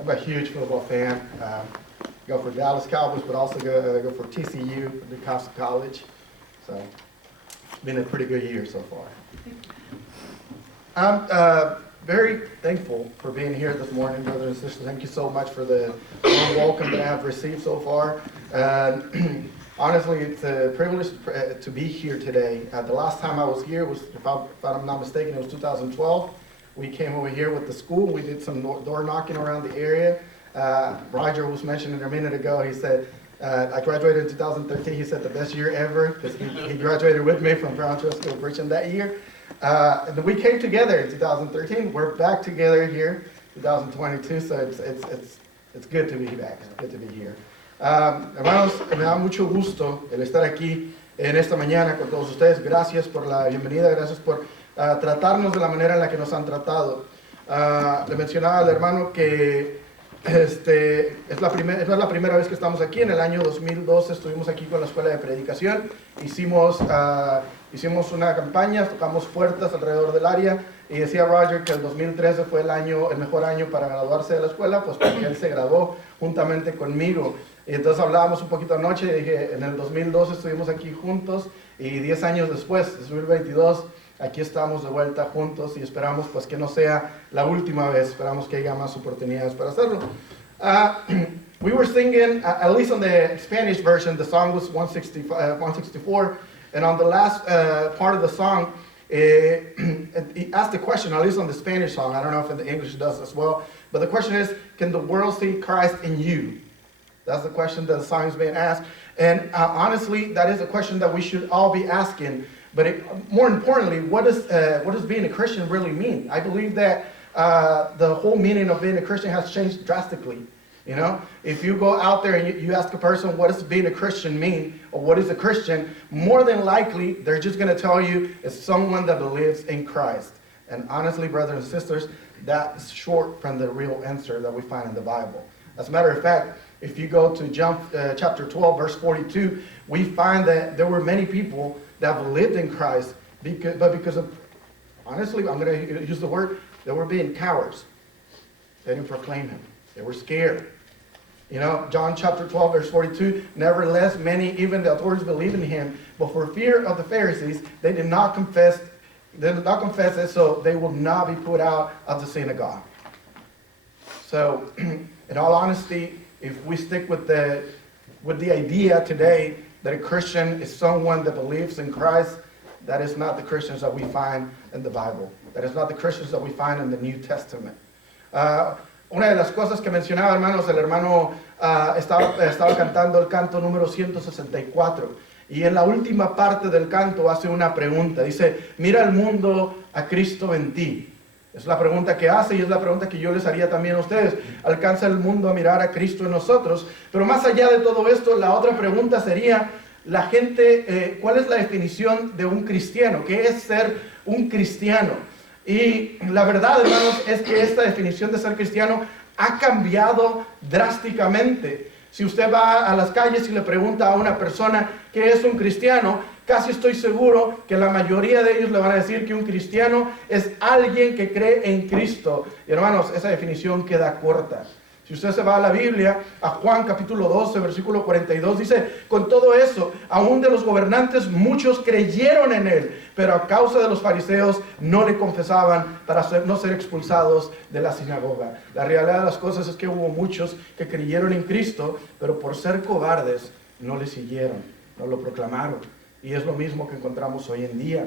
I'm a huge football fan. Go for Dallas Cowboys, but also go for TCU, the Coastal College. So it's been a pretty good year so far. I'm very thankful for being here this morning, brothers and sisters. Thank you so much for the warm welcome that I have received so far. Honestly, it's a privilege to be here today. The last time I was here was, if I'm not mistaken, it was 2012. We came over here with the school. We did some door knocking around the area. Roger was mentioning a minute ago, he said, I graduated in 2013. He said the best year ever, because he graduated with me from Brown Trail School preaching that year. And then we came together in 2013. We're back together here, 2022, so it's good to be back. It's good to be here. Hermanos, me da mucho gusto el estar aquí en esta mañana con todos ustedes. Gracias por la bienvenida, gracias por tratarnos de la manera en la que nos han tratado. Le mencionaba al hermano que no es la primera vez que estamos aquí. En el año 2012 estuvimos aquí con la Escuela de Predicación. Hicimos una campaña, tocamos puertas alrededor del área, y decía Roger que el 2013 fue el mejor año para graduarse de la escuela, pues porque él se graduó juntamente conmigo. Y entonces hablábamos un poquito anoche y dije, en el 2012 estuvimos aquí juntos, y 10 años después, 2022, aquí estamos de vuelta juntos, y esperamos pues que no sea la última vez. Esperamos que haya más oportunidades para hacerlo. We were singing, at least on the Spanish version, the song was 164, and on the last part of the song, it asked the question, at least on the Spanish song, I don't know if in the English it does as well, but the question is, can the world see Christ in you? That's the question that the song is being asked. And honestly, that is a question that we should all be asking. But more importantly, what does being a Christian really mean? I believe that the whole meaning of being a Christian has changed drastically. You know, if you go out there and you ask a person, what does being a Christian mean? Or what is a Christian? More than likely, they're just going to tell you it's someone that believes in Christ. And honestly, brothers and sisters, that is short from the real answer that we find in the Bible. As a matter of fact, if you go to John chapter 12, verse 42, we find that there were many people that believed in Christ, but because of, honestly, I'm going to use the word, they were being cowards. They didn't proclaim him. They were scared. You know, John chapter 12, verse 42, nevertheless, many, even the authorities, believed in him, but for fear of the Pharisees, they did not confess it, so they will not be put out of the synagogue. So, in all honesty, if we stick with the idea today that a Christian is someone that believes in Christ, that is not the Christians that we find in the Bible. That is not the Christians that we find in the New Testament. Una de las cosas que mencionaba, hermanos, el hermano estaba cantando el canto número 164. Y en la última parte del canto hace una pregunta. Dice, mira el mundo a Cristo en ti. Es la pregunta que hace y es la pregunta que yo les haría también a ustedes. ¿Alcanza el mundo a mirar a Cristo en nosotros? Pero más allá de todo esto, la otra pregunta sería, la gente, ¿cuál es la definición de un cristiano? ¿Qué es ser un cristiano? Y la verdad, hermanos, es que esta definición de ser cristiano ha cambiado drásticamente. Si usted va a las calles y le pregunta a una persona qué es un cristiano, casi estoy seguro que la mayoría de ellos le van a decir que un cristiano es alguien que cree en Cristo. Y hermanos, esa definición queda corta. Si usted se va a la Biblia, a Juan capítulo 12, versículo 42, dice, con todo eso, aún de los gobernantes muchos creyeron en él, pero a causa de los fariseos no le confesaban para no ser expulsados de la sinagoga. La realidad de las cosas es que hubo muchos que creyeron en Cristo, pero por ser cobardes no le siguieron, no lo proclamaron. Y es lo mismo que encontramos hoy en día.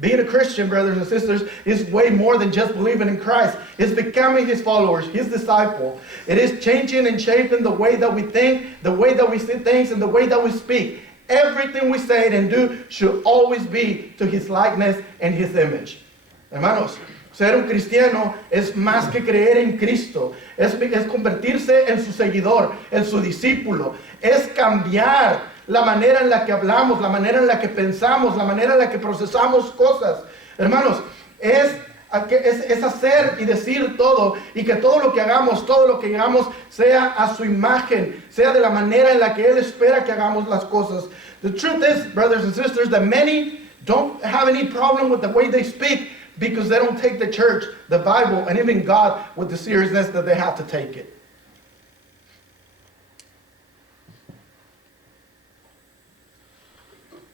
Being a Christian, brothers and sisters, is way more than just believing in Christ. It's becoming his followers, his disciple. It is changing and shaping the way that we think, the way that we see things, and the way that we speak. Everything we say and do should always be to his likeness and his image. Hermanos, ser un cristiano es más que creer en Cristo. Es convertirse en su seguidor, en su discípulo. Es cambiar la manera en la que hablamos, la manera en la que pensamos, la manera en la que procesamos cosas. Hermanos, es hacer y decir todo, y que todo lo que hagamos sea a su imagen, sea de la manera en la que Él espera que hagamos las cosas. The truth is, brothers and sisters, that many don't have any problem with the way they speak, because they don't take the church, the Bible, and even God with the seriousness that they have to take it.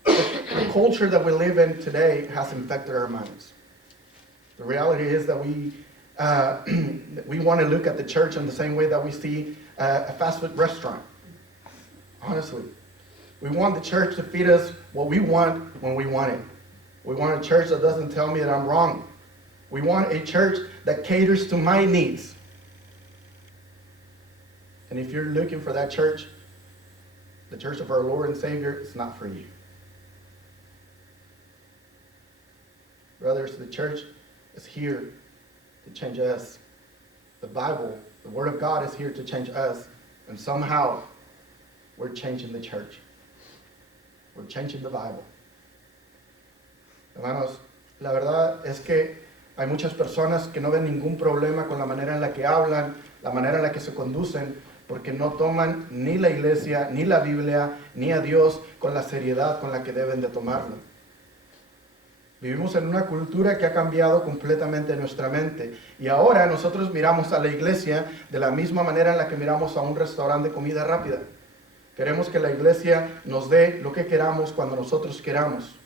The culture that we live in today has infected our minds. The reality is that we want to look at the church in the same way that we see a fast food restaurant. Honestly. We want the church to feed us what we want when we want it. We want a church that doesn't tell me that I'm wrong. We want a church that caters to my needs. And if you're looking for that church, the church of our Lord and Savior, it's not for you. Brothers, the church is here to change us. The Bible, the Word of God is here to change us. And somehow, we're changing the church. We're changing the Bible. Hermanos, la verdad es que hay muchas personas que no ven ningún problema con la manera en la que hablan, la manera en la que se conducen, porque no toman ni la iglesia, ni la Biblia, ni a Dios con la seriedad con la que deben de tomarlo. Vivimos en una cultura que ha cambiado completamente nuestra mente. Y ahora nosotros miramos a la iglesia de la misma manera en la que miramos a un restaurante de comida rápida. Queremos que la iglesia nos dé lo que queramos cuando nosotros queramos.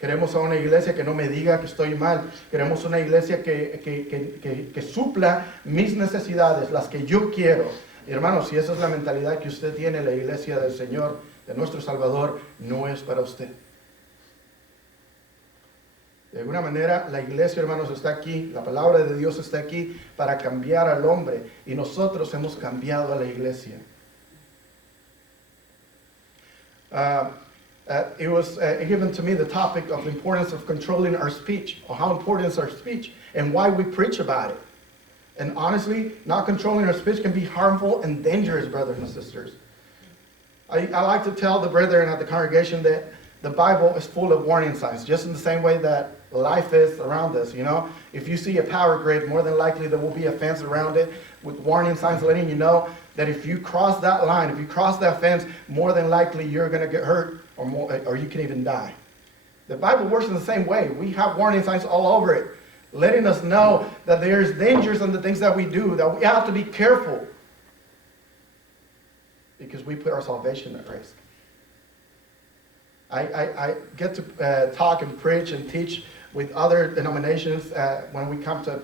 Queremos a una iglesia que no me diga que estoy mal. Queremos una iglesia que supla mis necesidades, las que yo quiero. Y hermanos, si esa es la mentalidad que usted tiene, la iglesia del Señor, de nuestro Salvador, no es para usted. De alguna manera, la iglesia, hermanos, está aquí, la palabra de Dios está aquí para cambiar al hombre. Y nosotros hemos cambiado a la iglesia. It was given to me the topic of the importance of controlling our speech, or how important is our speech, and why we preach about it. And honestly, not controlling our speech can be harmful and dangerous, brothers and sisters. I like to tell the brethren at the congregation that the Bible is full of warning signs, just in the same way that life is around us, you know. If you see a power grid, more than likely there will be a fence around it with warning signs letting you know that if you cross that line, if you cross that fence, more than likely you're going to get hurt or you can even die. The Bible works in the same way. We have warning signs all over it, letting us know that there's dangers in the things that we do, that we have to be careful because we put our salvation at risk. I get to talk and preach and teach with other denominations when we come to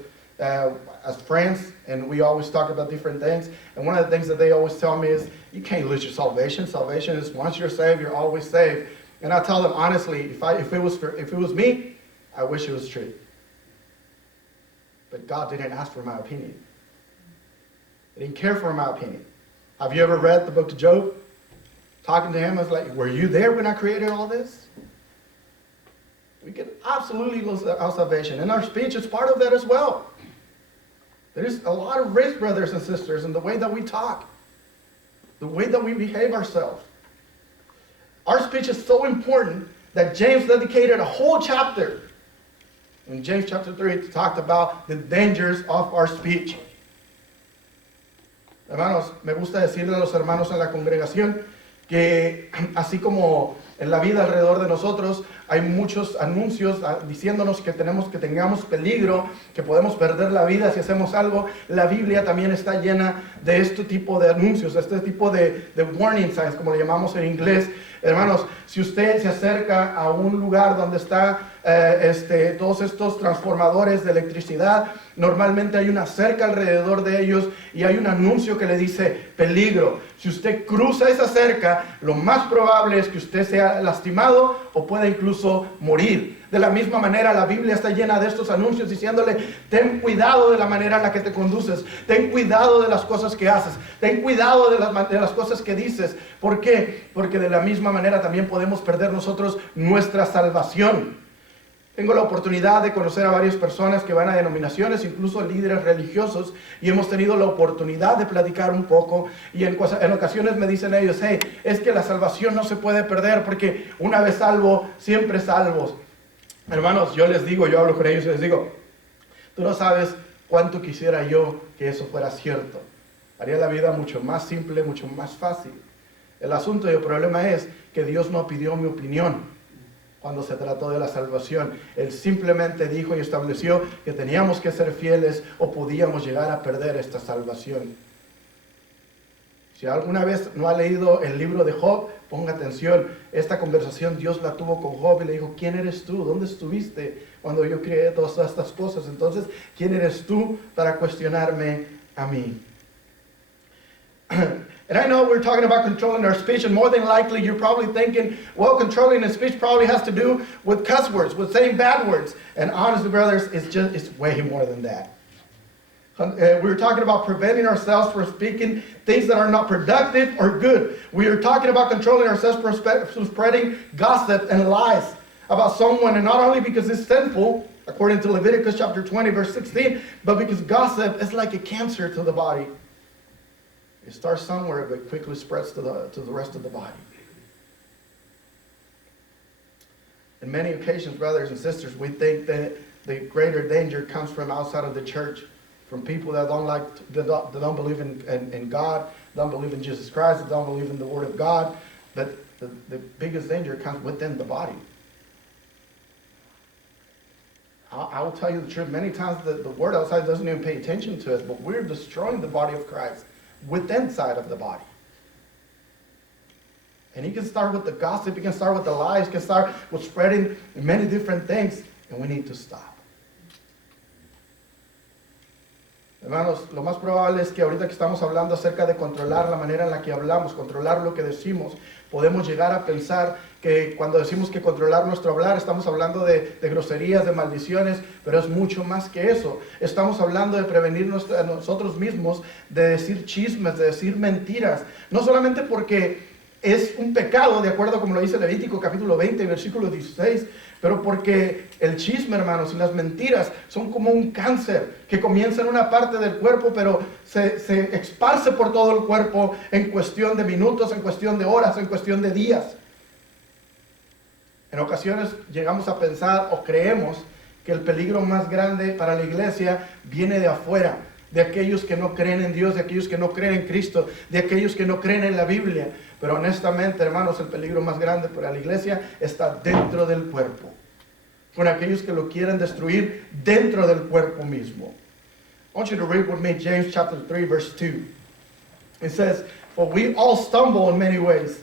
as friends, and we always talk about different things. And one of the things that they always tell me is, you can't lose your salvation. Salvation is once you're saved, you're always saved. And I tell them honestly, if it was me, I wish it was true. But God didn't ask for my opinion. He didn't care for my opinion. Have you ever read the book of Job? Talking to him, I was like, were you there when I created all this? We can absolutely lose our salvation. And our speech is part of that as well. There's a lot of risk, brothers and sisters, in the way that we talk, the way that we behave ourselves. Our speech is so important that James dedicated a whole chapter in James chapter 3 to talk about the dangers of our speech. Hermanos, me gusta decirle a los hermanos en la congregación que así como en la vida alrededor de nosotros hay muchos anuncios diciéndonos que tengamos peligro, que podemos perder la vida si hacemos algo, la Biblia también está llena de este tipo de anuncios, este tipo de warning signs, como le llamamos en inglés. Hermanos, si usted se acerca a un lugar donde está todos estos transformadores de electricidad, normalmente hay una cerca alrededor de ellos y hay un anuncio que le dice peligro. Si usted cruza esa cerca, lo más probable es que usted sea lastimado o pueda incluso morir. De la misma manera, la Biblia está llena de estos anuncios diciéndole, ten cuidado de la manera en la que te conduces, ten cuidado de las cosas que haces, ten cuidado de las cosas que dices. ¿Por qué? Porque de la misma manera también podemos perder nosotros nuestra salvación. Tengo la oportunidad de conocer a varias personas que van a denominaciones, incluso líderes religiosos, y hemos tenido la oportunidad de platicar un poco, y en ocasiones me dicen ellos, hey, es que la salvación no se puede perder porque una vez salvo, siempre salvos. Hermanos, yo hablo con ellos y les digo, tú no sabes cuánto quisiera yo que eso fuera cierto. Haría la vida mucho más simple, mucho más fácil. El asunto y el problema es que Dios no pidió mi opinión. cuando se trató de la salvación. Él simplemente dijo y estableció que teníamos que ser fieles o podíamos llegar a perder esta salvación. Si alguna vez no ha leído el libro de Job, ponga atención. Esta conversación Dios la tuvo con Job y le dijo, ¿quién eres tú? ¿Dónde estuviste cuando yo creé todas estas cosas? Entonces, ¿quién eres tú para cuestionarme a mí? And I know we're talking about controlling our speech, and more than likely you're probably thinking, well, controlling the speech probably has to do with cuss words, with saying bad words. And honestly, brothers, it's way more than that. We were talking about preventing ourselves from speaking things that are not productive or good. We are talking about controlling ourselves from spreading gossip and lies about someone, and not only because it's sinful, according to Leviticus chapter 20, verse 16, but because gossip is like a cancer to the body. It starts somewhere, but quickly spreads to the rest of the body. In many occasions, brothers and sisters, we think that the greater danger comes from outside of the church, from people that don't believe in God, don't believe in Jesus Christ, that don't believe in the Word of God. But the biggest danger comes within the body. I will tell you the truth. Many times the word outside doesn't even pay attention to us, but we're destroying the body of Christ within side of the body. And he can start with the gossip, he can start with the lies, he can start with spreading many different things, and we need to stop. Hermanos, lo más probable es que ahorita que estamos hablando acerca de controlar la manera en la que hablamos, controlar lo que decimos, podemos llegar a pensar que cuando decimos que controlar nuestro hablar, estamos hablando de groserías, de maldiciones, pero es mucho más que eso. Estamos hablando de prevenirnos a nosotros mismos, de decir chismes, de decir mentiras, no solamente porque es un pecado, de acuerdo como lo dice Levítico capítulo 20, versículo 16, pero porque el chisme, hermanos, y las mentiras son como un cáncer que comienza en una parte del cuerpo, pero se esparce por todo el cuerpo en cuestión de minutos, en cuestión de horas, en cuestión de días. En ocasiones llegamos a pensar o creemos que el peligro más grande para la iglesia viene de afuera, de aquellos que no creen en Dios, de aquellos que no creen en Cristo, de aquellos que no creen en la Biblia. Pero honestamente, hermanos, el peligro más grande para la iglesia está dentro del cuerpo, con aquellos que lo quieren destruir dentro del cuerpo mismo. I want you to read with me James chapter 3, verse 2. It says, "For we all stumble in many ways,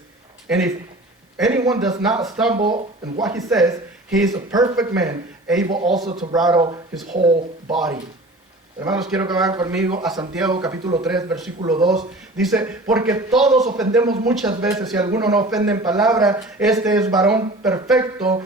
and if anyone does not stumble in what he says, he is a perfect man, able also to bridle his whole body." Hermanos, quiero que vayan conmigo a Santiago capítulo 3, versículo 2. Dice, porque todos ofendemos muchas veces, si alguno no ofende en palabra, este es varón perfecto,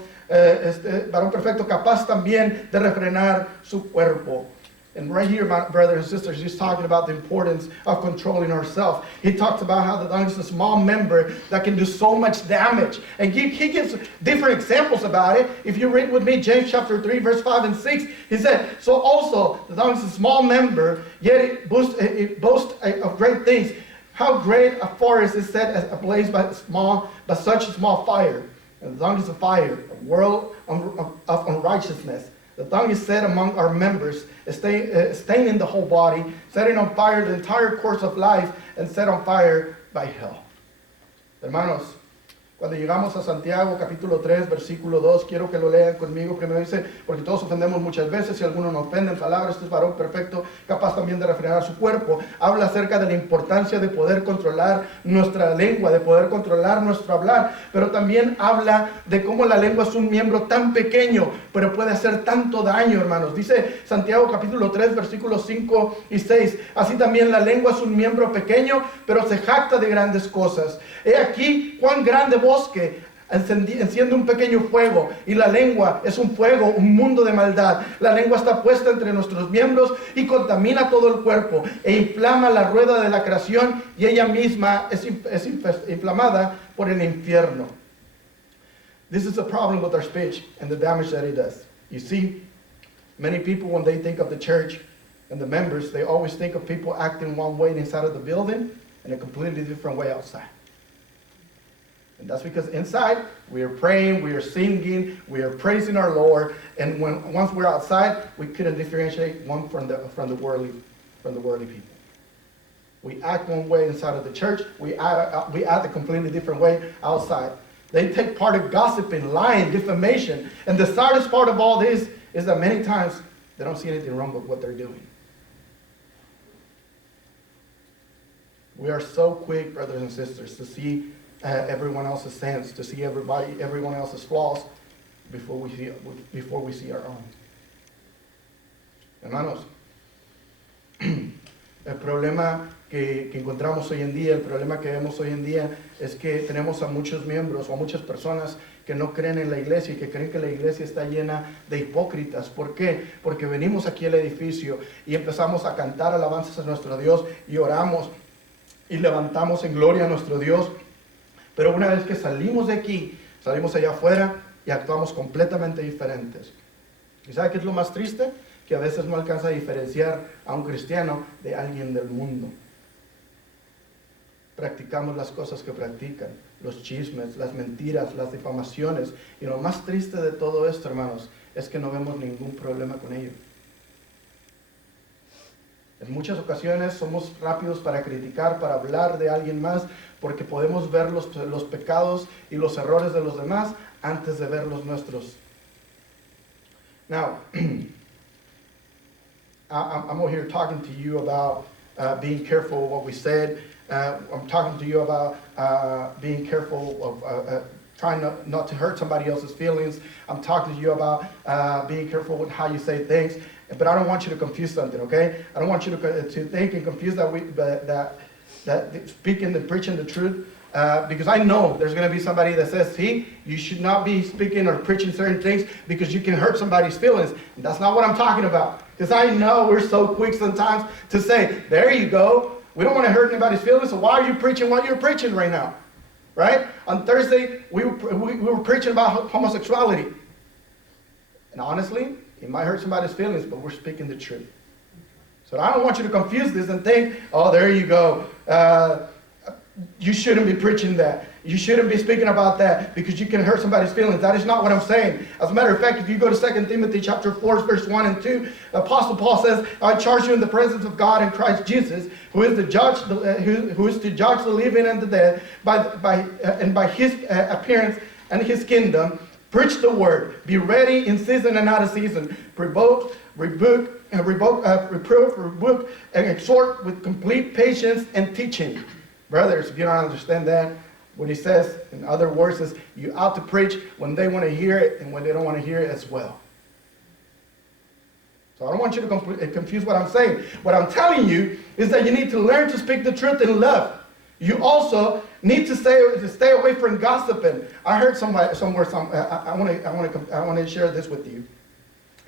capaz también de refrenar su cuerpo. And right here, my brothers and sisters, he's talking about the importance of controlling ourselves. He talks about how the tongue is a small member that can do so much damage. And he gives different examples about it. If you read with me James chapter 3, verse 5 and 6, he said, so also the tongue is a small member, yet it boasts of great things. How great a forest is set as ablaze by such a small fire. And the tongue is a fire, a world of unrighteousness. The tongue is set among our members, staining the whole body, setting on fire the entire course of life, and set on fire by hell. Hermanos, cuando llegamos a Santiago capítulo 3, versículo 2, quiero que lo lean conmigo. Primero dice, porque todos ofendemos muchas veces, si alguno no ofende en palabras, este es varón perfecto, capaz también de refrenar su cuerpo. Habla acerca de la importancia de poder controlar nuestra lengua, de poder controlar nuestro hablar, pero también habla de cómo la lengua es un miembro tan pequeño, pero puede hacer tanto daño, hermanos. Dice Santiago capítulo 3, versículos 5 y 6, así también la lengua es un miembro pequeño, pero se jacta de grandes cosas. He aquí cuán grande bosque enciende un pequeño fuego, y la lengua es un fuego, un mundo de maldad. La lengua está puesta entre nuestros miembros y contamina todo el cuerpo e inflama la rueda de la creación, y ella misma es inflamada por el infierno. This is a problem with our speech and the damage that it does. You see, many people, when they think of the church and the members, they always think of people acting one way inside of the building and a completely different way outside. And that's because inside we are praying, we are singing, we are praising our Lord, and once we're outside, we couldn't differentiate one from the worldly people. We act one way inside of the church, we act a completely different way outside. They take part in gossiping, lying, defamation. And the saddest part of all this is that many times they don't see anything wrong with what they're doing. We are so quick, brothers and sisters, to see everyone else's sins, to see everyone else's flaws before we see our own. Hermanos, el problema que encontramos hoy en día, el problema que vemos hoy en día es que tenemos a muchos miembros o a muchas personas que no creen en la iglesia y que creen que la iglesia está llena de hipócritas. ¿Por qué? Porque venimos aquí al edificio y empezamos a cantar alabanzas a nuestro Dios y oramos y levantamos en gloria a nuestro Dios. Pero una vez que salimos de aquí, salimos allá afuera y actuamos completamente diferentes. ¿Y sabe qué es lo más triste? Que a veces no alcanza a diferenciar a un cristiano de alguien del mundo. Practicamos las cosas que practican, los chismes, las mentiras, las difamaciones. Y lo más triste de todo esto, hermanos, es que no vemos ningún problema con ello. En muchas ocasiones somos rápidos para criticar, para hablar de alguien más, porque podemos ver los pecados y los errores de los demás antes de ver los nuestros. Now, I'm over here talking to you about being careful of what we said. I'm talking to you about being careful of trying not to hurt somebody else's feelings. I'm talking to you about being careful with how you say things. But I don't want you to confuse something, okay? I don't want you to think and confuse that speaking and preaching the truth. Because I know there's going to be somebody that says, see, you should not be speaking or preaching certain things because you can hurt somebody's feelings. And that's not what I'm talking about. Because I know we're so quick sometimes to say, there you go. We don't want to hurt anybody's feelings, so why are you preaching what you're preaching right now? Right? On Thursday, we were preaching about homosexuality. And honestly, it might hurt somebody's feelings, but we're speaking the truth. So I don't want you to confuse this and think, oh, there you go. You shouldn't be preaching that. You shouldn't be speaking about that because you can hurt somebody's feelings. That is not what I'm saying. As a matter of fact, if you go to 2 Timothy chapter 4, verse 1 and 2, the Apostle Paul says, I charge you in the presence of God and Christ Jesus, who is the judge, who is to judge the living and the dead, by his appearance and his kingdom. Preach the word. Be ready in season and out of season. Reprove, rebuke, and exhort with complete patience and teaching. Brothers, if you don't understand that, what he says, in other words, is you ought to preach when they want to hear it and when they don't want to hear it as well. So I don't want you to confuse what I'm saying. What I'm telling you is that you need to learn to speak the truth in love. You also need to stay away from gossiping. I heard somewhere. I want to share this with you.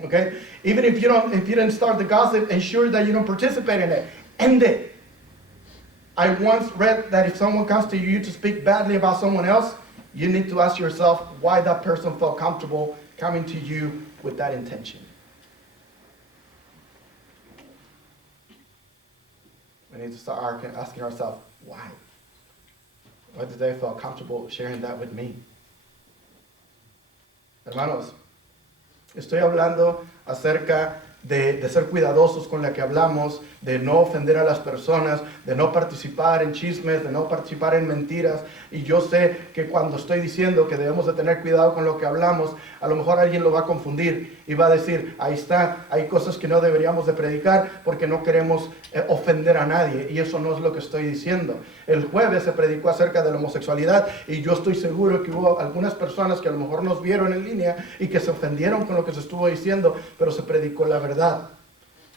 Okay, even if you didn't start the gossip, ensure that you don't participate in it. End it. I once read that if someone comes to you to speak badly about someone else, you need to ask yourself why that person felt comfortable coming to you with that intention. We need to start asking ourselves, why? Why did they feel comfortable sharing that with me? Hermanos, estoy hablando acerca de ser cuidadosos con la que hablamos, de no ofender a las personas, de no participar en chismes, de no participar en mentiras. Y yo sé que cuando estoy diciendo que debemos de tener cuidado con lo que hablamos, a lo mejor alguien lo va a confundir y va a decir, ahí está, hay cosas que no deberíamos de predicar porque no queremos ofender a nadie. Y eso no es lo que estoy diciendo. El jueves se predicó acerca de la homosexualidad y yo estoy seguro que hubo algunas personas que a lo mejor nos vieron en línea y que se ofendieron con lo que se estuvo diciendo, pero se predicó la verdad.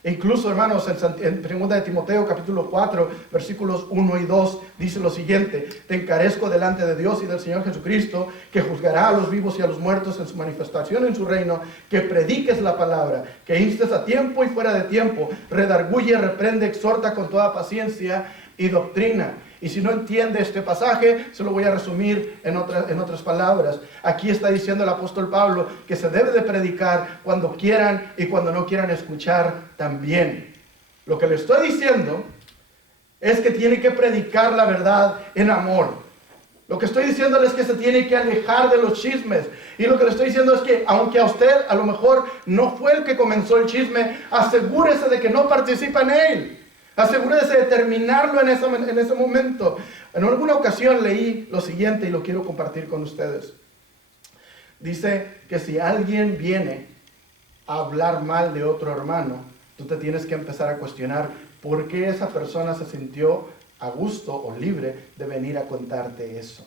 Incluso, hermanos, en 2 de Timoteo capítulo 4, versículos 1 y 2, dice lo siguiente: te encarezco delante de Dios y del Señor Jesucristo, que juzgará a los vivos y a los muertos en su manifestación en su reino, que prediques la palabra, que instes a tiempo y fuera de tiempo, redarguye, reprende, exhorta con toda paciencia y doctrina. Y si no entiende este pasaje, se lo voy a resumir en otras palabras. Aquí está diciendo el apóstol Pablo que se debe de predicar cuando quieran y cuando no quieran escuchar también. Lo que le estoy diciendo es que tiene que predicar la verdad en amor. Lo que estoy diciéndole es que se tiene que alejar de los chismes. Y lo que le estoy diciendo es que aunque a usted a lo mejor no fue el que comenzó el chisme, asegúrese de que no participa en él. Asegúrese de terminarlo en ese momento. En alguna ocasión leí lo siguiente y lo quiero compartir con ustedes. Dice que si alguien viene a hablar mal de otro hermano, tú te tienes que empezar a cuestionar por qué esa persona se sintió a gusto o libre de venir a contarte eso.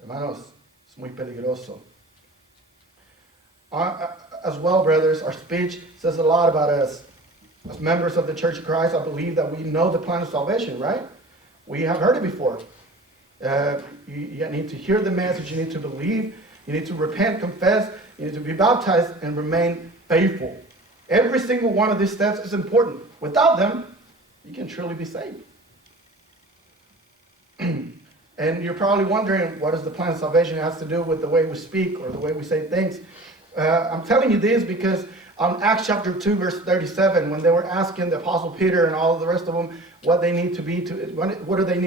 Hermanos, es muy peligroso. As well, brothers, our speech says a lot about us. As members of the Church of Christ, I believe that we know the plan of salvation, right? We have heard it before. You need to hear the message, you need to believe, you need to repent, confess, you need to be baptized, and remain faithful. Every single one of these steps is important. Without them, you can truly be saved. And you're probably wondering, what does the plan of salvation have to do with the way we speak or the way we say things? I'm telling you this because on Acts chapter 2, verse 37, when they were asking the Apostle Peter and all of the rest of them what do they need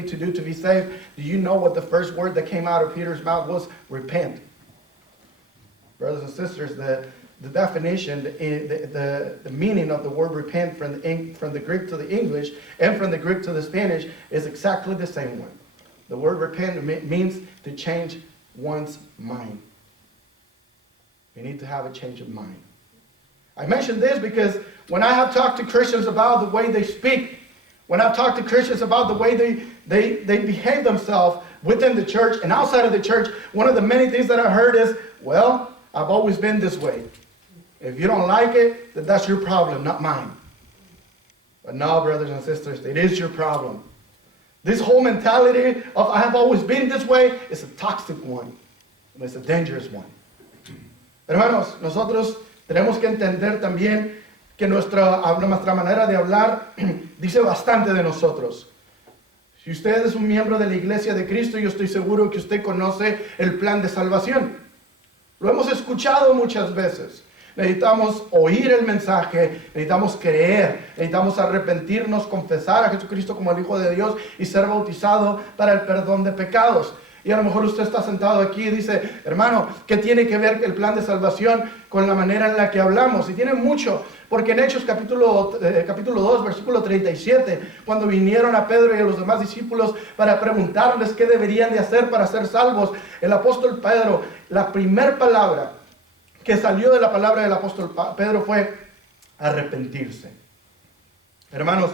to do to be saved, do you know what the first word that came out of Peter's mouth was? Repent. Brothers and sisters, the definition, the meaning of the word repent from the Greek to the English and from the Greek to the Spanish is exactly the same one. The word repent means to change one's mind. You need to have a change of mind. I mention this because when I have talked to Christians about the way they speak, when I've talked to Christians about the way they behave themselves within the church and outside of the church, one of the many things that I heard is, well, I've always been this way. If you don't like it, then that's your problem, not mine. But no, brothers and sisters, it is your problem. This whole mentality of I have always been this way is a toxic one. And it's a dangerous one. Hermanos, nosotros tenemos que entender también que nuestra manera de hablar dice bastante de nosotros. Si usted es un miembro de la iglesia de Cristo, yo estoy seguro que usted conoce el plan de salvación. Lo hemos escuchado muchas veces. Necesitamos oír el mensaje, necesitamos creer, necesitamos arrepentirnos, confesar a Jesucristo como el Hijo de Dios y ser bautizado para el perdón de pecados. Y a lo mejor usted está sentado aquí y dice, hermano, ¿qué tiene que ver el plan de salvación con la manera en la que hablamos? Y tiene mucho, porque en Hechos capítulo 2, versículo 37, cuando vinieron a Pedro y a los demás discípulos para preguntarles qué deberían de hacer para ser salvos, el apóstol Pedro, la primera palabra que salió de la palabra del apóstol Pedro fue arrepentirse. Hermanos,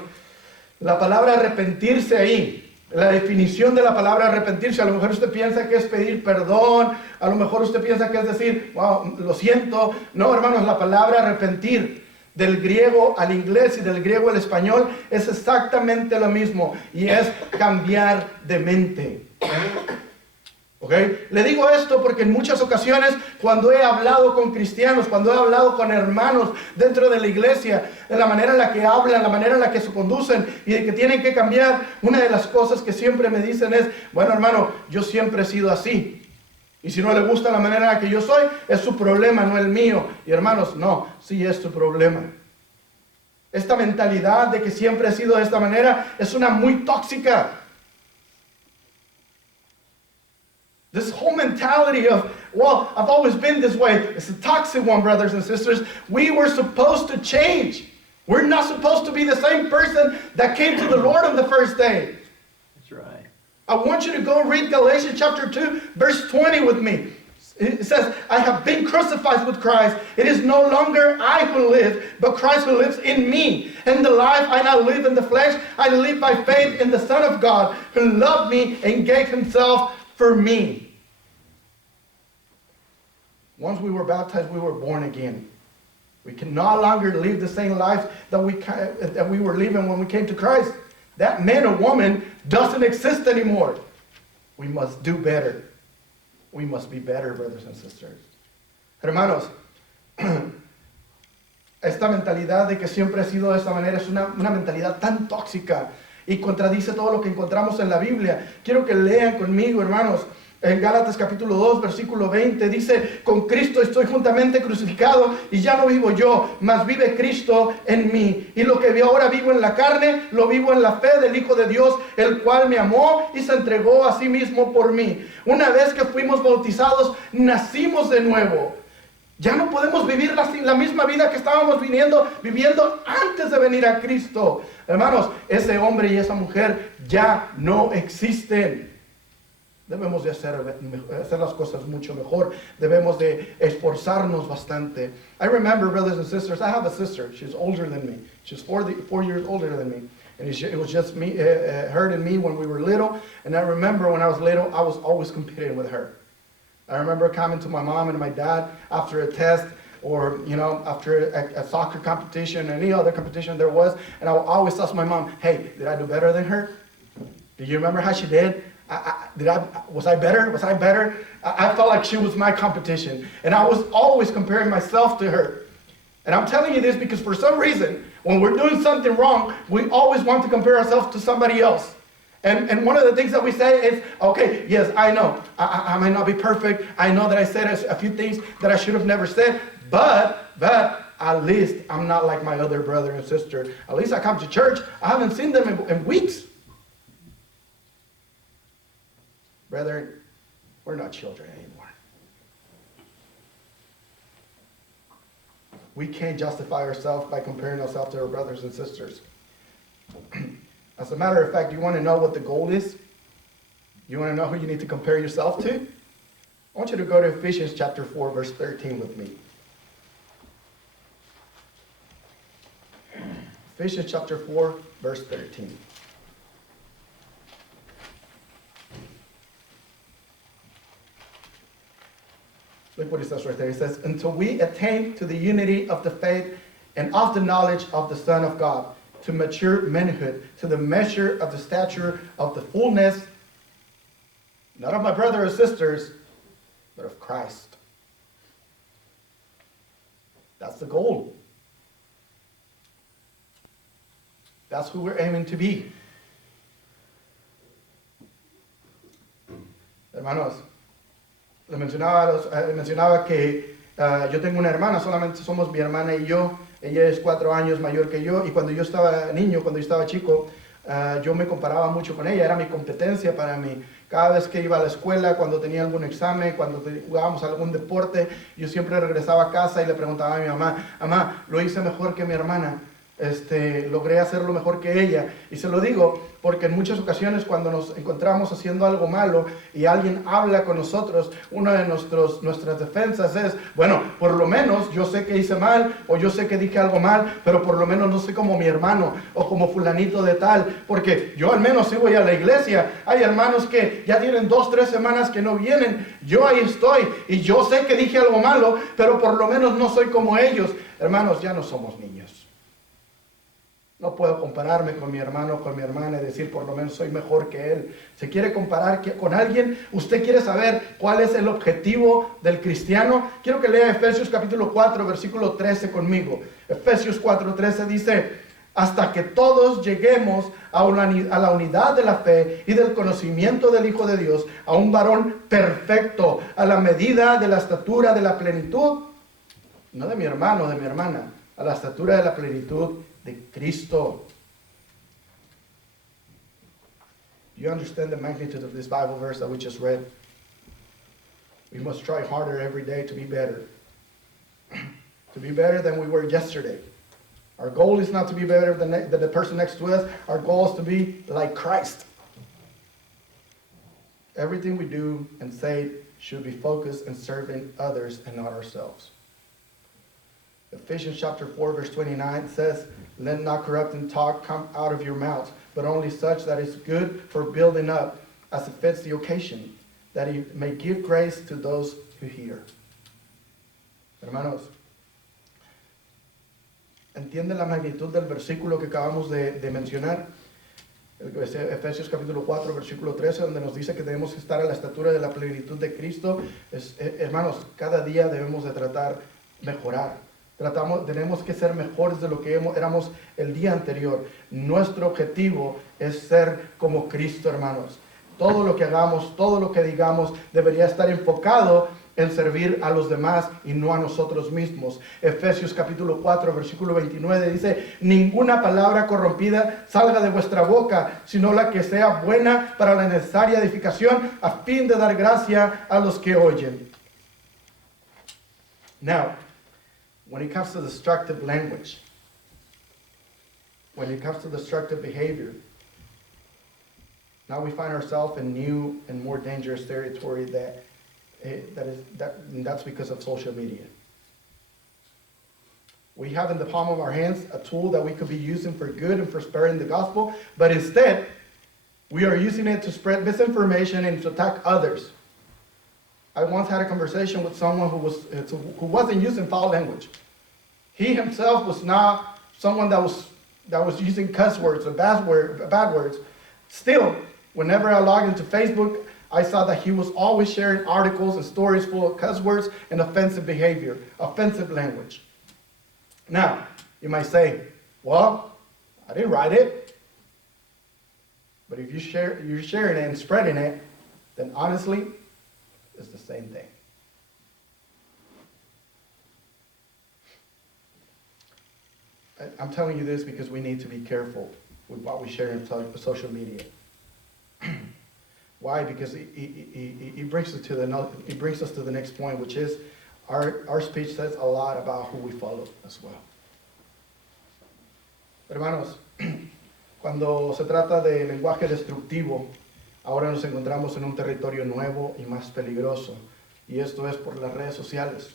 la palabra arrepentirse ahí, la definición de la palabra arrepentirse, a lo mejor usted piensa que es pedir perdón, a lo mejor usted piensa que es decir, wow, lo siento. No, hermanos, la palabra arrepentir, del griego al inglés y del griego al español, es exactamente lo mismo, y es cambiar de mente. ¿Okay? Le digo esto porque en muchas ocasiones cuando he hablado con cristianos, cuando he hablado con hermanos dentro de la iglesia, de la manera en la que hablan, la manera en la que se conducen y de que tienen que cambiar, una de las cosas que siempre me dicen es, bueno, hermano, yo siempre he sido así. Y si no le gusta la manera en la que yo soy, es su problema, no el mío. Y hermanos, no, sí es tu problema. Esta mentalidad de que siempre he sido de esta manera es una muy tóxica. This whole mentality of, well, I've always been this way, it's a toxic one, brothers and sisters. We were supposed to change. We're not supposed to be the same person that came to the Lord on the first day. That's right. I want you to go read Galatians chapter 2, verse 20 with me. It says, I have been crucified with Christ. It is no longer I who live, but Christ who lives in me. And the life I now live in the flesh, I live by faith in the Son of God, who loved me and gave himself for me. Once we were baptized, we were born again. We can no longer live the same life that we were living when we came to Christ. That man or woman doesn't exist anymore. We must do better. We must be better, brothers and sisters. Hermanos, esta mentalidad de que siempre ha sido de esta manera es una mentalidad tan tóxica y contradice todo lo que encontramos en la Biblia. Quiero que lean conmigo, hermanos. En Gálatas capítulo 2, versículo 20, dice, con Cristo estoy juntamente crucificado y ya no vivo yo, mas vive Cristo en mí. Y lo que ahora vivo en la carne, lo vivo en la fe del Hijo de Dios, el cual me amó y se entregó a sí mismo por mí. Una vez que fuimos bautizados, nacimos de nuevo. Ya no podemos vivir la misma vida que estábamos viviendo antes de venir a Cristo. Hermanos, ese hombre y esa mujer ya no existen. Debemos de hacer las cosas mucho mejor. Debemos de esforzarnos bastante. I remember, brothers and sisters, I have a sister. She's older than me. She's 4 years older than me. And it was just me, her and me when we were little. And I remember when I was little, I was always competing with her. I remember coming to my mom and my dad after a test, or after a soccer competition, any other competition there was, and I would always ask my mom, "Hey, did I do better than her? Do you remember how she did? Was I better? Was I better?" I felt like she was my competition, and I was always comparing myself to her. And I'm telling you this because for some reason, when we're doing something wrong, we always want to compare ourselves to somebody else. And one of the things that we say is, okay, yes, I know. I might not be perfect. I know that I said a few things that I should have never said. But at least I'm not like my other brother and sister. At least I come to church. I haven't seen them in weeks. Brethren, we're not children anymore. We can't justify ourselves by comparing ourselves to our brothers and sisters. As a matter of fact, you want to know what the goal is? You want to know who you need to compare yourself to? I want you to go to Ephesians chapter 4, verse 13 with me. Ephesians chapter 4, verse 13. Look what it says right there. It says, "Until we attain to the unity of the faith and of the knowledge of the Son of God, to mature manhood, to the measure of the stature of the fullness, not of my brothers or sisters, but of Christ." That's the goal. That's who we're aiming to be. Hermanos, les mencionaba que yo tengo una hermana, solamente somos mi hermana y yo. Ella es 4 años mayor que yo, y cuando yo estaba niño, cuando yo estaba chico, yo me comparaba mucho con ella, era mi competencia para mí. Cada vez que iba a la escuela, cuando tenía algún examen, cuando jugábamos algún deporte, yo siempre regresaba a casa y le preguntaba a mi mamá, mamá, lo hice mejor que mi hermana. Logré hacerlo mejor que ella. Y se lo digo porque en muchas ocasiones cuando nos encontramos haciendo algo malo y alguien habla con nosotros, una de nuestras defensas es, bueno, por lo menos yo sé que hice mal, o yo sé que dije algo mal, pero por lo menos no soy como mi hermano o como fulanito de tal, porque yo al menos sí voy a la iglesia. Hay hermanos que ya tienen 2, 3 semanas que no vienen, yo ahí estoy y yo sé que dije algo malo, pero por lo menos no soy como ellos. Hermanos, ya no somos niños. No puedo compararme con mi hermano o con mi hermana y decir por lo menos soy mejor que él. ¿Se quiere comparar con alguien? ¿Usted quiere saber cuál es el objetivo del cristiano? Quiero que lea Efesios capítulo 4, versículo 13 conmigo. Efesios 4, 13 dice, hasta que todos lleguemos a la unidad de la fe y del conocimiento del Hijo de Dios, a un varón perfecto, a la medida de la estatura de la plenitud, no de mi hermano, de mi hermana, a la estatura de la plenitud de Cristo. You understand the magnitude of this Bible verse that we just read? We must try harder every day to be better. To be better than we were yesterday. Our goal is not to be better than the person next to us. Our goal is to be like Christ. Everything we do and say should be focused on serving others and not ourselves. Ephesians chapter 4, verse 29 says, "Let not corrupting talk come out of your mouths, but only such that is good for building up, as it fits the occasion, that he may give grace to those who hear." Hermanos, ¿entienden la magnitud del versículo que acabamos de mencionar? Efesios capítulo 4, versículo 13, donde nos dice que debemos estar a la estatura de la plenitud de Cristo. Hermanos, cada día debemos de tratar mejorar. Tenemos que ser mejores de lo que éramos el día anterior. Nuestro objetivo es ser como Cristo, hermanos. Todo lo que hagamos, todo lo que digamos debería estar enfocado en servir a los demás y no a nosotros mismos. Efesios capítulo 4, versículo 29 dice, ninguna palabra corrompida salga de vuestra boca, sino la que sea buena para la necesaria edificación, a fin de dar gracia a los que oyen. Now, when it comes to destructive language, when it comes to destructive behavior, now we find ourselves in new and more dangerous territory that's because of social media. We have in the palm of our hands a tool that we could be using for good and for spreading the gospel, but instead, we are using it to spread misinformation and to attack others. I once had a conversation with someone who wasn't using foul language. He himself was not someone that was using cuss words or bad words. Still, whenever I logged into Facebook, I saw that he was always sharing articles and stories full of cuss words and offensive behavior, offensive language. Now, you might say, well, I didn't write it. But if you're sharing it and spreading it, then honestly, it's the same thing. I'm telling you this because we need to be careful with what we share in social media. Why? Because it brings us to the next point, which is our speech says a lot about who we follow as well. Hermanos, cuando se trata de lenguaje destructivo, ahora nos encontramos en un territorio nuevo y más peligroso, y esto es por las redes sociales.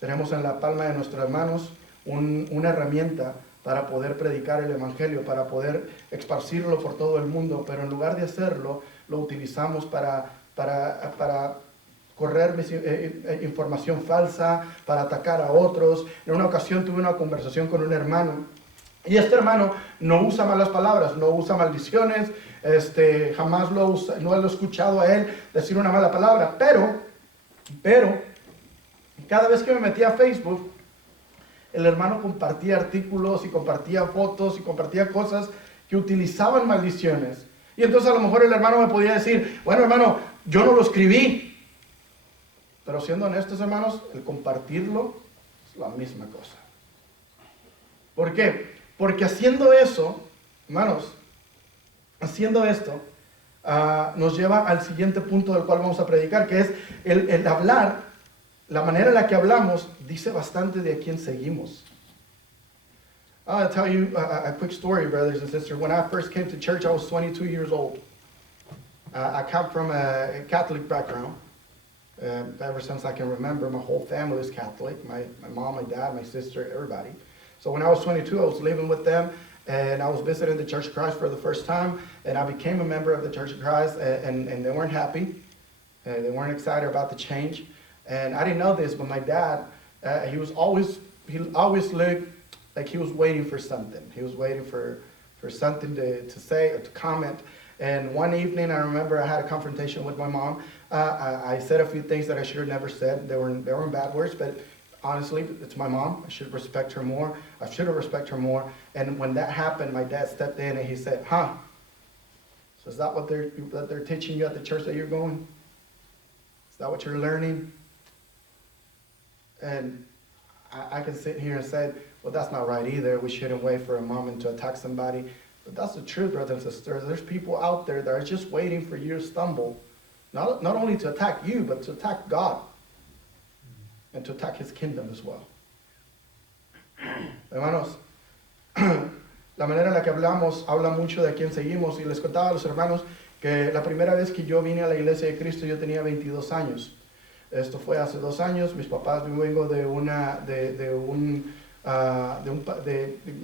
Tenemos en la palma de nuestras manos una herramienta para poder predicar el Evangelio, para poder esparcirlo por todo el mundo, pero en lugar de hacerlo, lo utilizamos para correr información falsa, para atacar a otros. En una ocasión tuve una conversación con un hermano, y este hermano no usa malas palabras, no usa maldiciones, jamás no lo he escuchado a él decir una mala palabra, pero cada vez que me metía a Facebook, el hermano compartía artículos y compartía fotos y compartía cosas que utilizaban maldiciones. Y entonces a lo mejor el hermano me podía decir, bueno hermano, yo no lo escribí. Pero siendo honestos hermanos, el compartirlo es la misma cosa. ¿Por qué? Porque haciendo eso, hermanos, haciendo esto, nos lleva al siguiente punto del cual vamos a predicar, que es el hablar. La manera en la que hablamos dice bastante de a quién seguimos. I'll tell you a quick story, brothers and sisters. When I first came to church, I was 22 years old. I come from a Catholic background. Ever since I can remember, my whole family is Catholic. My mom, my dad, my sister, everybody. So when I was 22, I was living with them, and I was visiting the Church of Christ for the first time, and I became a member of the Church of Christ, and they weren't happy. They weren't excited about the change. And I didn't know this, but my dad, he always looked like he was waiting for something. He was waiting for something to say or to comment. And one evening, I remember I had a confrontation with my mom. I said a few things that I should have never said. They weren't bad words, but honestly, it's my mom. I should respect her more. I should have respected her more. And when that happened, my dad stepped in and he said, so is that what they're teaching you at the church that you're going? Is that what you're learning? And I can sit here and say, well, that's not right either. We shouldn't wait for a moment to attack somebody. But that's the truth, brothers and sisters. There's people out there that are just waiting for you to stumble. Not only to attack you, but to attack God. And to attack His kingdom as well. Hermanos, la manera en la que hablamos habla mucho de a quién seguimos. Y les contaba a los hermanos que la primera vez que yo vine a la iglesia de Cristo yo tenía 22 años. Esto fue hace 2 años. Mis papás, yo vengo de una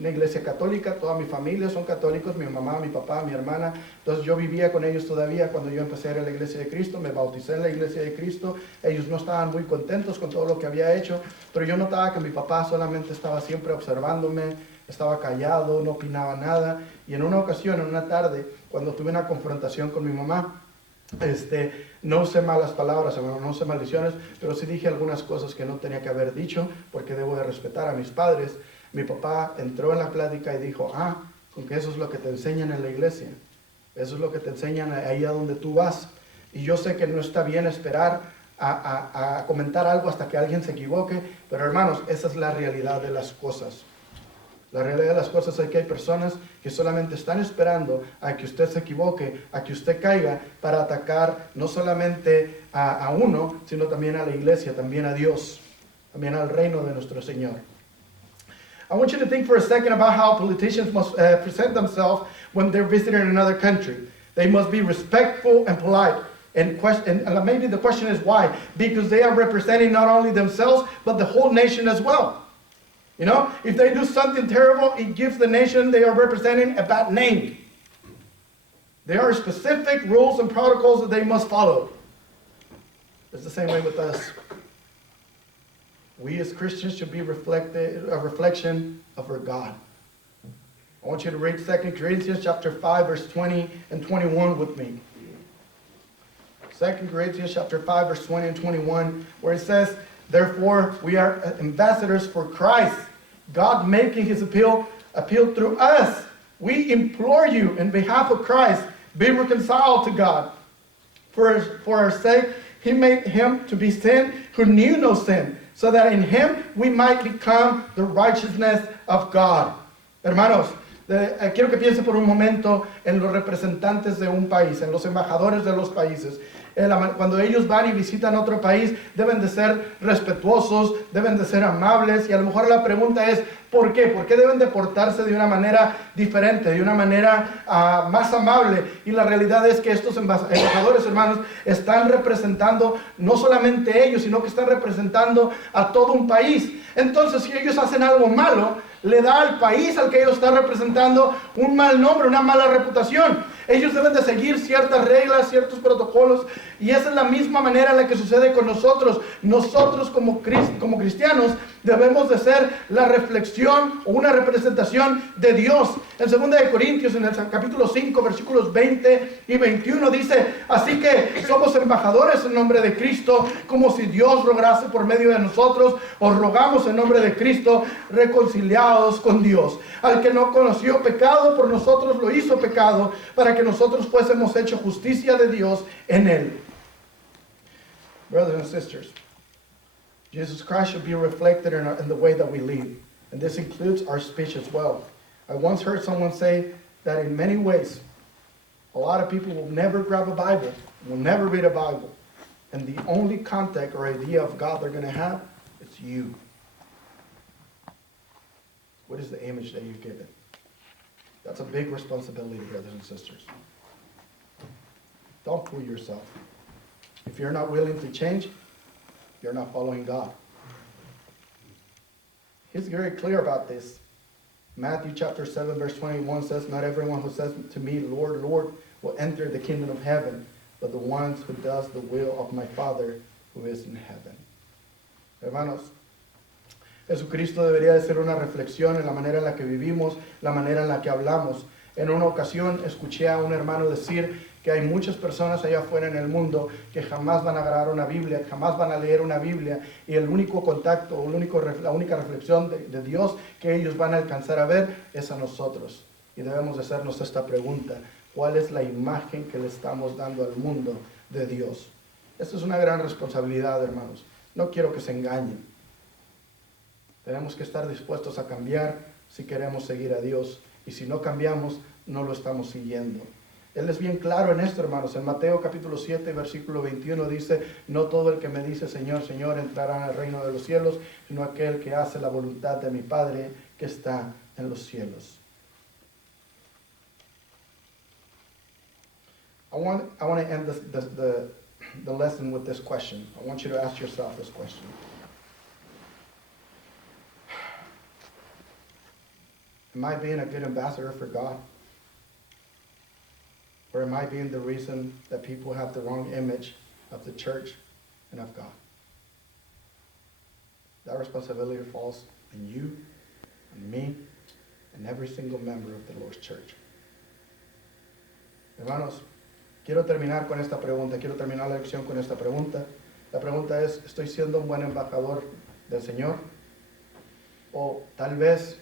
iglesia católica. Toda mi familia son católicos, mi mamá, mi papá, mi hermana. Entonces yo vivía con ellos todavía cuando yo empecé a ir a la iglesia de Cristo. Me bauticé en la iglesia de Cristo. Ellos no estaban muy contentos con todo lo que había hecho, pero yo notaba que mi papá solamente estaba siempre observándome, estaba callado, no opinaba nada. Y en una ocasión, en una tarde, cuando tuve una confrontación con mi mamá, no usé malas palabras, no usé maldiciones, pero sí dije algunas cosas que no tenía que haber dicho porque debo de respetar a mis padres. Mi papá entró en la plática y dijo, con que eso es lo que te enseñan en la iglesia, eso es lo que te enseñan ahí a donde tú vas, y yo sé que no está bien esperar a comentar algo hasta que alguien se equivoque, pero hermanos, esa es la realidad de las cosas. La realidad de las cosas es que hay personas que solamente están esperando a que usted se equivoque, a que usted caiga para atacar no solamente a uno, sino también a la iglesia, también a Dios. también al reino de nuestro Señor. I want you to think for a second about how politicians must present themselves when they're visiting another country. They must be respectful and polite. And maybe the question is why? Because they are representing not only themselves, but the whole nation as well. You know, if they do something terrible, it gives the nation they are representing a bad name. There are specific rules and protocols that they must follow. It's the same way with us. We as Christians should be a reflection of our God. I want you to read 2 Corinthians chapter 5, verse 20 and 21 with me. 2 Corinthians chapter 5, verse 20 and 21, where it says, therefore, we are ambassadors for Christ, God making his appeal through us. We implore you in behalf of Christ, be reconciled to God. For our sake, he made him to be sin who knew no sin, so that in him we might become the righteousness of God. Hermanos, quiero que piense por un momento en los representantes de un país, en los embajadores de los países. Cuando ellos van y visitan otro país, deben de ser respetuosos, deben de ser amables, y a lo mejor la pregunta es, ¿por qué? ¿Por qué deben de portarse de una manera diferente, de una manera más amable? Y la realidad es que estos embajadores, hermanos, están representando no solamente ellos, sino que están representando a todo un país. Entonces, si ellos hacen algo malo, le da al país al que ellos están representando un mal nombre, una mala reputación. Ellos deben de seguir ciertas reglas, ciertos protocolos, y esa es la misma manera en la que sucede con nosotros. Nosotros como cristianos debemos de ser la reflexión o una representación de Dios. En 2 de Corintios, en el capítulo 5, versículos 20 y 21 dice, así que somos embajadores en nombre de Cristo, como si Dios rogase por medio de nosotros. Os rogamos en nombre de Cristo, reconciliados con Dios. Al que no conoció pecado, por nosotros lo hizo pecado, para que nosotros fuésemos hecho justicia de Dios en él. Brothers and sisters, Jesus Christ should be reflected in the way that we live. And this includes our speech as well. I once heard someone say that in many ways, a lot of people will never grab a Bible, will never read a Bible. And the only contact or idea of God they're going to have is you. What is the image that you've given? That's a big responsibility, brothers and sisters. Don't fool yourself. If you're not willing to change, you're not following God. He's very clear about this. Matthew chapter 7, verse 21 says, not everyone who says to me, Lord, Lord, will enter the kingdom of heaven, but the ones who does the will of my Father who is in heaven. Hermanos, Jesucristo debería de ser una reflexión en la manera en la que vivimos, la manera en la que hablamos. En una ocasión escuché a un hermano decir que hay muchas personas allá afuera en el mundo que jamás van a agarrar una Biblia, jamás van a leer una Biblia, y el único contacto, la única reflexión de Dios que ellos van a alcanzar a ver es a nosotros. Y debemos de hacernos esta pregunta: ¿cuál es la imagen que le estamos dando al mundo de Dios? Esta es una gran responsabilidad, hermanos. No quiero que se engañen. Tenemos que estar dispuestos a cambiar si queremos seguir a Dios. Y si no cambiamos, no lo estamos siguiendo. Él es bien claro en esto, hermanos. En Mateo capítulo 7, versículo 21 dice, no todo el que me dice Señor, Señor entrará en el reino de los cielos, sino aquel que hace la voluntad de mi Padre que está en los cielos. I want to end the lesson with this question. I want you to ask yourself this question. Am I being a good ambassador for God? Or am I being the reason that people have the wrong image of the church and of God? That responsibility falls on you, on me, and every single member of the Lord's church. Hermanos, quiero terminar con esta pregunta. Quiero terminar la lección con esta pregunta. La pregunta es, ¿estoy siendo un buen embajador del Señor? O tal vez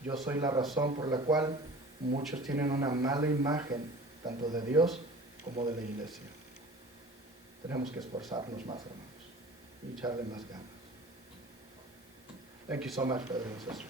yo soy la razón por la cual muchos tienen una mala imagen tanto de Dios como de la iglesia. Tenemos que esforzarnos más, hermanos, y echarle más ganas. Thank you so much, brothers and sisters.